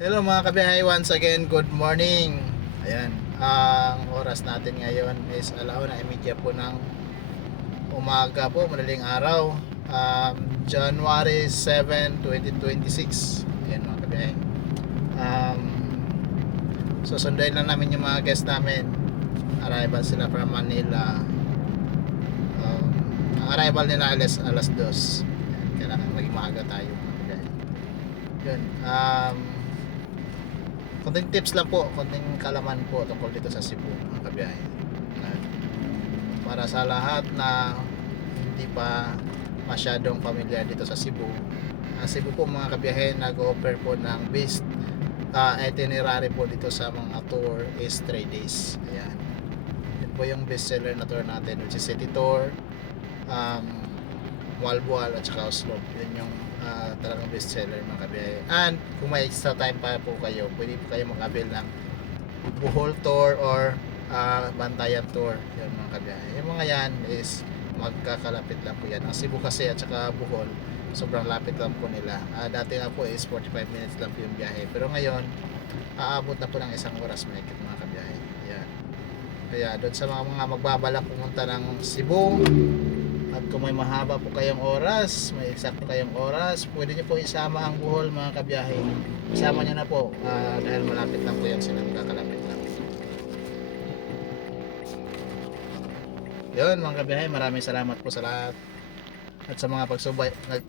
Hello mga kabiyahe, once again, good morning. Ayan, ang oras natin ngayon is 1:30 po ng umaga po, madaling araw. January 7, 2026. Ayan mga kabiyahe. um, Susunduin lang namin yung mga guests namin. Arrival sila from Manila. Ang arrival nila alas 2. Ayan, kailangan maging maaga tayo mga kabiyahe. Yun, konting tips lang po, konting kalaman po tungkol dito sa Cebu mga kabiyahe. Para sa lahat na hindi pa masyadong familiar dito sa Cebu, Cebu po mga kabiyahe, nag-offer po ng best itinerary po dito sa mga tour is 3 days. Ayan, yun po yung best seller na tour natin, which is City Tour, Walboal at saka Oslob. Yun yung talagang best seller mga kabiyahe. And kung may extra time pa po kayo, pwede po kayo mag-avail ng Bohol Tour or Bantayan Tour. Yun mga kabiyahe. Yung mga yan is magkakalapit lang po yan. Ang Cebu kasi at saka Bohol, sobrang lapit lang po nila. Dati nga po is 45 minutes lang po yung biyahe. Pero ngayon, aabot na po ng 1 oras mahigit mga kabiyahe. Yan. Kaya doon sa mga magbabalak pumunta ng Cebu, at kung may mahaba po kayong oras, may eksakto kayong oras, pwede nyo po isama ang Bohol mga kabiyahe. Isama nyo na po dahil malapit lang po yan, silang kakalapit lang. Yun mga kabiyahe, maraming salamat po sa lahat. At sa mga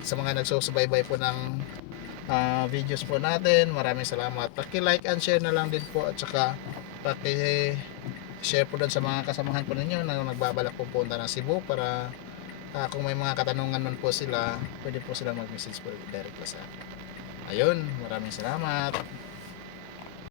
sa mga nagsusubaybay po ng videos po natin, maraming salamat. Paki-like and share na lang din po, at saka paki-share po doon sa mga kasamahan po ninyo na nagbabalak po punta ng Cebu, para kung may mga katanungan man po sila, pwede po silang mag-message po direct po sa akin. Ayun, maraming salamat.